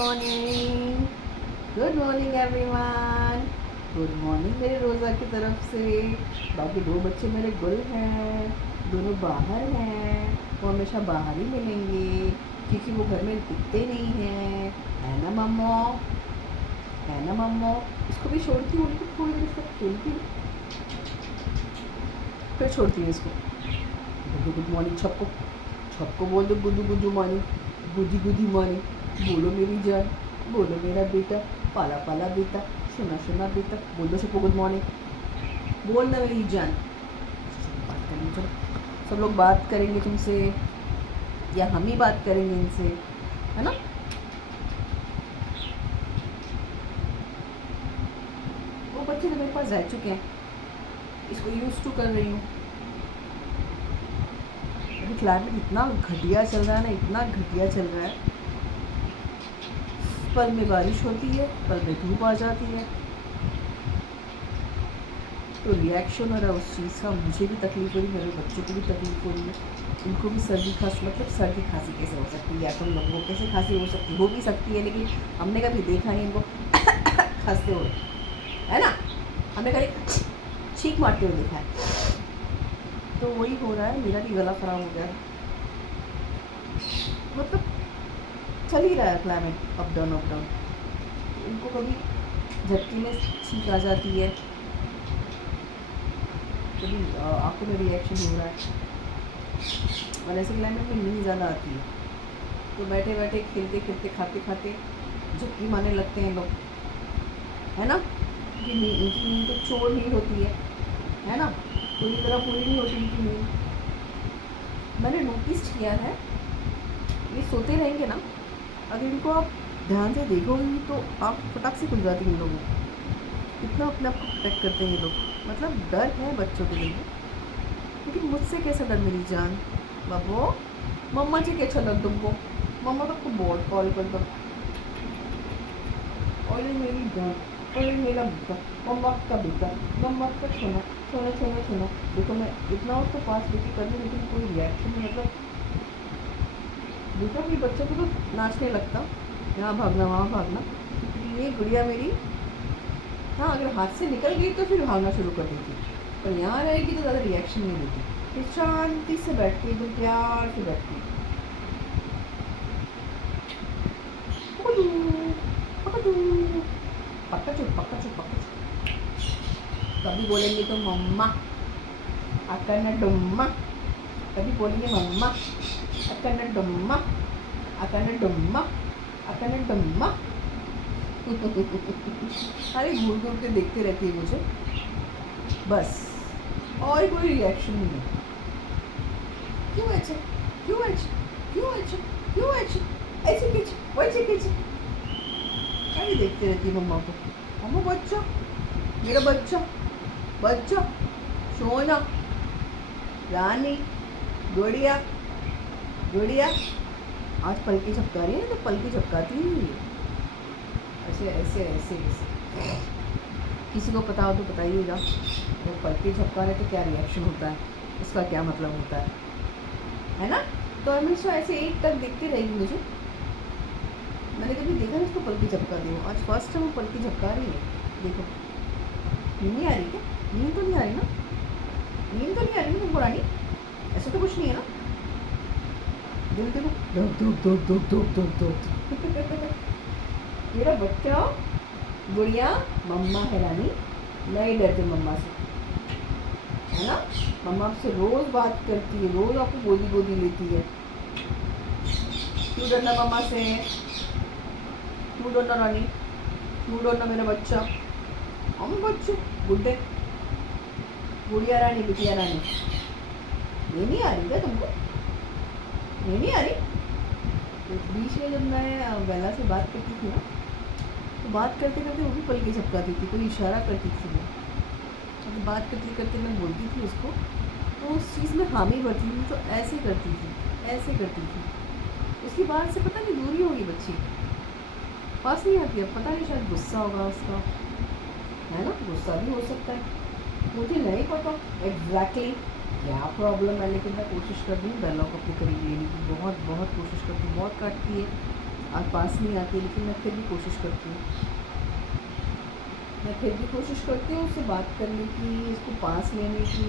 Morning, good morning everyone. Good morning मेरे रोज़ा की तरफ से। बाकी दो बच्चे मेरे गुल हैं, दोनों बाहर हैं, वो हमेशा बाहर ही मिलेंगे क्योंकि वो घर में टिकते नहीं हैं, है ना मम्मो, है ना मम्मो। इसको भी छोड़ती हूँ, उनको थोड़ी देर इसको खेलती हूँ, फिर छोड़ती हूँ इसको। गुड गुड मॉर्निंग सबको, सबको बोल दो गुडू गुडू मॉर्निंग, गुडी गुडी मॉर्निंग। बोलो मेरी जान, बोलो मेरा बेटा, पाला पाला बेटा, सुना सुना बेटा, बोल दो सबको गुड मॉर्निंग। बोल ना मेरी जान। बात करेंगे, चलो सब लोग बात करेंगे तुमसे या हम ही बात करेंगे इनसे, है ना। वो बच्चे तो मेरे पास रह चुके हैं, इसको यूज टू कर रही हूँ। अभी क्लाइमेट इतना घटिया चल रहा है ना, इतना घटिया चल रहा है। पल में बारिश होती है, पल में धूप आ जाती है, तो रिएक्शन हो रहा है उस चीज़ का। मुझे भी तकलीफ हो रही है, मेरे बच्चों को भी तकलीफ हो रही है, उनको भी सर्दी खांसी, मतलब सर्दी खांसी कैसे हो सकती है, या तो लोगों को कैसे खांसी हो भी सकती है, लेकिन हमने कभी देखा नहीं इनको खांसते हुए, है ना। हमने कभी छींक मारते हुए देखा है, तो वही हो रहा है। मेरा भी गला ख़राब हो गया, मतलब चल ही रहा है climate up down up down. इनको कभी झटके में छींक आ जाती है, कभी आँखों में रिएक्शन हो रहा है, और ऐसे क्लाइमेट में नींद ज़्यादा आती है, तो बैठे बैठे खेलते खेलते खाते खाते झपकी मारने लगते हैं लोग, है ना। इनकी नींद तो चोर नींद होती है ना, पूरी तरह पूरी नहीं होती इनकी नींद। मैंने नोटिस किया है, ये सोते रहेंगे ना, अगर इनको आप ध्यान से देखोगे तो आप फटाक से खुल जाती हैं इन लोगों को। इतना अपने आप को प्रोटेक्ट करते हैं ये लोग, मतलब डर है बच्चों के लिए। लेकिन मुझसे कैसा डर मेरी जान बाबू, मम्मा जी कैसा डर तुमको, मम्मा तो आपको बहुत कॉल कर दो, और ये मेरी जान, और ये मेरा बेटा, मम्मा का बेटा, मम्मा का सोना सोना सोना सोना। देखो मैं इतना उसको पास लेके कर लूँ, लेकिन कोई रिएक्शन नहीं, मतलब दूसरा भी बच्चों को तो नाचने लगता, यहाँ भागना वहाँ भागना। ये गुड़िया मेरी, हाँ अगर हाथ से निकल गई तो फिर भागना शुरू कर देती, पर यहाँ रहेगी तो ज़्यादा रिएक्शन नहीं देती, फिर शांति से बैठती, एकदम प्यार से बैठती। पक्का चुप पक्का चुप पक्का चुप। कभी बोलेंगे तो मम्मा अकन्ना डुम्मा, कभी बोलेंगे मम्मा अकन्ना डुम्मा, अकन्ना डुम्मा, अकन्ना डुम्मा। अरे घूर घूर के देखते रहती है मुझे बस, और कोई रिएक्शन नहीं है। क्यों ऐसे, क्यों ऐसे, क्यों ऐसे, क्यों ऐसे, ऐसे कैसे, वैसे कैसे, अरे देखते रहती है मम्मा को। मम्मा बच्चा, मेरा बच्चा, बच्चा सोना, रानी, गुड़िया, गुड़िया। आज पलकी झपका रही है ना, तो पलकी झपकाती ही ऐसे ऐसे ऐसे ऐसे। किसी को पता हो तो बताइएगा, वो पलकी झपका रहे तो क्या रिएक्शन होता है, उसका क्या मतलब होता है ना। तो हमेशा ऐसे एक तक देखती रहेगी मुझे, मैंने कभी देखा नहीं उसको पलकी झपका दी हो, आज फर्स्ट टाइम वो पलकी झपका रही है। देखो नींद नहीं आ रही क्या, नींद तो नहीं आ रही ना, नींद तो नहीं आ रही ना तुमको रानी, ऐसा तो कुछ नहीं है ना। दिल देखो धुक धुक धुक धुक धुक धुक धुक। मेरा बच्चा गुड़िया मम्मा है रानी, नहीं डरते मम्मा से, है ना। मम्मा आपसे रोज़ बात करती है, रोज़ आपको गोदी गोदी लेती है। क्यों डरना मम्मा से, क्यों डरना रानी, क्यों डरना मेरा बच्चा, हम बच्चे गुड्डे, गुड़िया रानी, बिटिया रानी। ये नहीं आ रही क्या तुमको, ये नहीं आ रही। तो बीच में जब मैं बेला से बात करती थी ना, तो बात करते करते वो भी पलके झपकाती थी, कोई इशारा करती थी वो, तो बात करते करते मैं बोलती थी उसको, तो उस चीज़ में हामी भरती थी, तो ऐसे करती थी, ऐसे करती थी। उसकी बात से पता नहीं दूरी होगी बच्ची, पास नहीं आती है, पता नहीं शायद गुस्सा होगा उसका, है ना, गुस्सा भी हो सकता है, मुझे नहीं पता एग्जैक्टली क्या प्रॉब्लम है। लेकिन मैं कोशिश कर रही हूँ बेला को अपने करीब लेने की, बहुत बहुत कोशिश करती हूँ, बहुत काटती है और पास नहीं आती, लेकिन मैं फिर भी कोशिश करती हूँ, उससे बात करने की, उसको पास लेने की।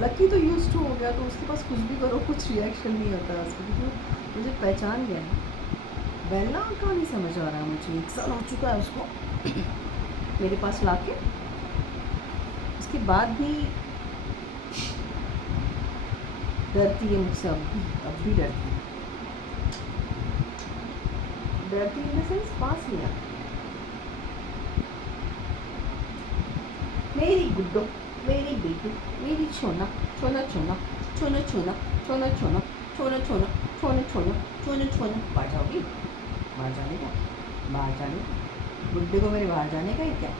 लकी तो यूज टू हो गया, तो उसके पास कुछ भी करो कुछ रिएक्शन नहीं होता उसको, क्योंकि मुझे पहचान गया है। बेला का नहीं समझ आ रहा है मुझे, 1 साल हो चुका है उसको मेरे पास लाके, उसके बाद भी डरती है मुझसे, अब भी डरती इन द सेंस पास नहीं आती। मेरी गुड्डो, मेरी बेटू, मेरी छोना छोना छोना छोना छोना छोना छोना छोना छोना छोना छोना छोना छोना। बाहर जाओगी? बाहर जाने का? बाहर जाने का? गुड्डे को मेरे बाहर जाने का है क्या?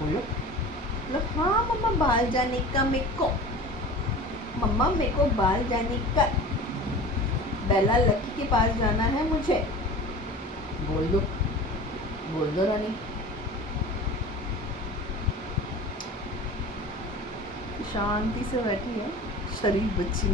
बोलो बोलो। हाँ मम्मा, बाहर जाने का मेरे को, मम्मा मेरे को बाहर जाने का, बेला लकी के पास जाना है मुझे। बोल दो रानी। शांति से बैठी है शरीफ बच्ची।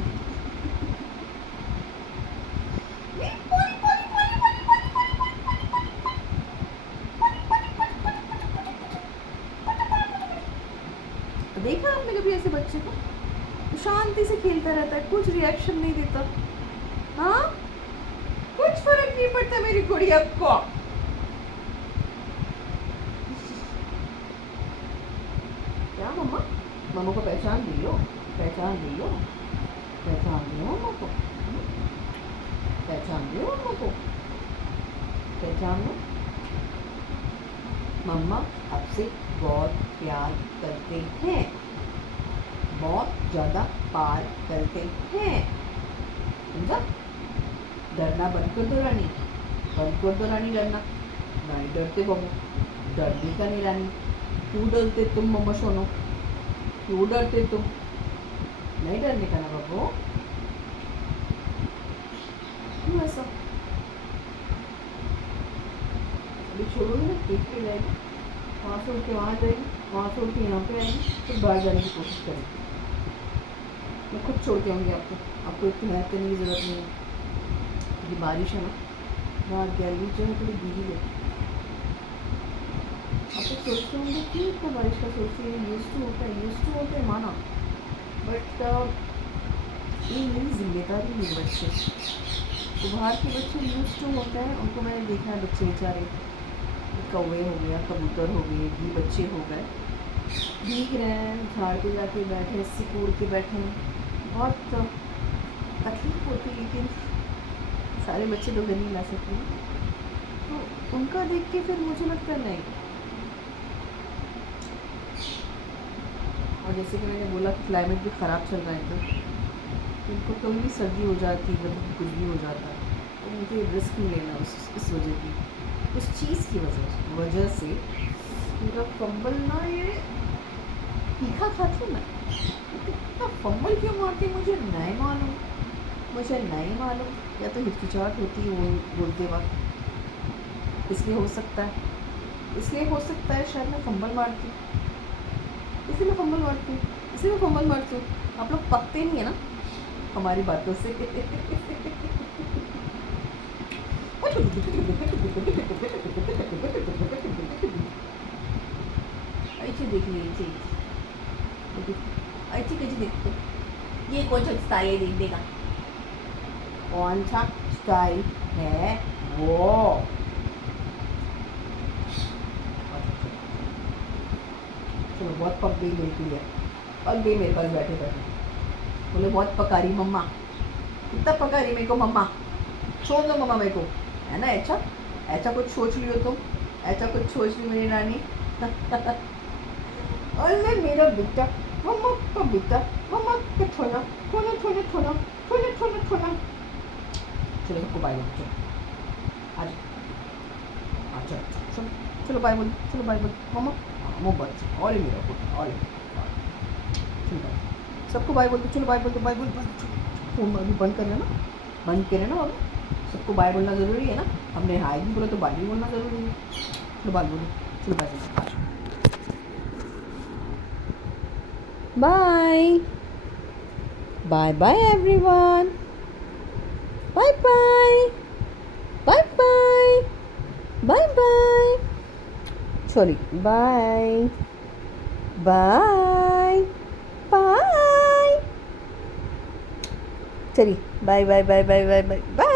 देखा आपने कभी ऐसे बच्चे को? शांति से खेलता रहता है, कुछ रिएक्शन नहीं देता। हाँ, कुछ फर्क नहीं पड़ता मेरी गुड़िया को। क्या मम्मा? मम्मा को पहचान लियो, पहचान लियो, पहचान लियो मम्मा को, पहचान लियो मम्मा को, पहचान लो। मम्मा आपसे बहुत प्यार करते हैं, बहुत ज़्यादा प्यार करते हैं, समझा? डरना बंद कर दो रानी, बंद कर दो रानी डरना। नहीं डरते बाबू, डरने का नहीं रानी। क्यों डरते तुम मम्मा सोनो? क्यों डरते तुम? नहीं डरने का ना बाबू। क्यों ऐसा? अभी छोड़ोगे ना, देख के जाएगी, वहाँ से उठ के वहाँ जाएगी, वहाँ से उठ के यहाँ पे आएगी, फिर बाहर जाने की कोशिश करेगी। मैं खुद छोड़ के आऊँगी आपको इतनी मेहनत करने की ज़रूरत नहीं है, क्योंकि बारिश है ना, वहाँ गैलरी जो है थोड़ी गीली है। आप लोग सोचते होंगे कि इतना बारिश का सोचते हैं, यूज़ टू होता है माना, बट ये मेरी जिम्मेदारी मेरे बच्चे, तो बाहर के बच्चे यूज़ टू होते हैं, उनको मैंने देखा है, बच्चे बेचारे कौवे हो गया, कबूतर हो गए, भी बच्चे हो गए, भीग रहे हैं, झाड़ पे जाके बैठे, सिकुड़ के बैठे, बहुत तकलीफ होती है, लेकिन सारे बच्चे तो घर नहीं ला सकते, तो उनका देख के फिर मुझे लगता नहीं। और जैसे कि मैंने बोला कि क्लाइमेट भी ख़राब चल रहा है, तो उनको कभी भी सर्दी हो जाती है, कभी कुछ भी हो जाता है, तो मुझे रिस्क नहीं लेना इस वजह की, उस चीज़ की वजह से मेरा फंबल ना, ये तीखा खाती हूँ मैं, इतना फंबल क्यों मारती मुझे नहीं मालूम, या तो हिचकिचाहट होती है वो बोलते वक्त, इसलिए हो सकता है शायद मैं फंबल मारती हूँ, इसलिए मैं फंबल मारती हूँ। आप लोग पकते नहीं है ना हमारी बातों से। ऐसे देख लीजिए, ऐसे कैसे देखते, ये कौन सा स्टाइल है देखने का? कौन सा स्टाइल है वो? चलो बहुत पक गई मेरी कुड़िया, पक गई मेरे पास बैठे बैठे, बोले बहुत पका रही मम्मा, कितना पका रही मेरे को मम्मा, छोड़ दो मम्मा मेरे को, है ना? ऐसा कुछ सोच लियो तुम, ऐसा कुछ सोच ली मेरी रानी। अरे मेरा बेटा, मम्मा का बेटा, मम्मा का छोना छोना छोना छोना छोना छोना छोना। चलो सबको बाय बोल, चलो आज, अच्छा चलो चलो बाय बोल, चलो बाय बोल मम्मा, मोहब्बत और मेरा पुट और सबको बाय बोल दो, चलो बाय बोल दो, बाय बोल, फोन अभी बंद कर लेना, बाबू, सबको बाय बोलना ज़रूरी है ना, हमने हाय भी बोला तो बाय भी बोलना ज़रूरी है, चलो बाय बोलो, चलो बाय बोलो, bye bye bye everyone. Bye bye, bye bye, bye bye, sorry, bye bye bye, चलिए bye bye bye bye bye bye bye.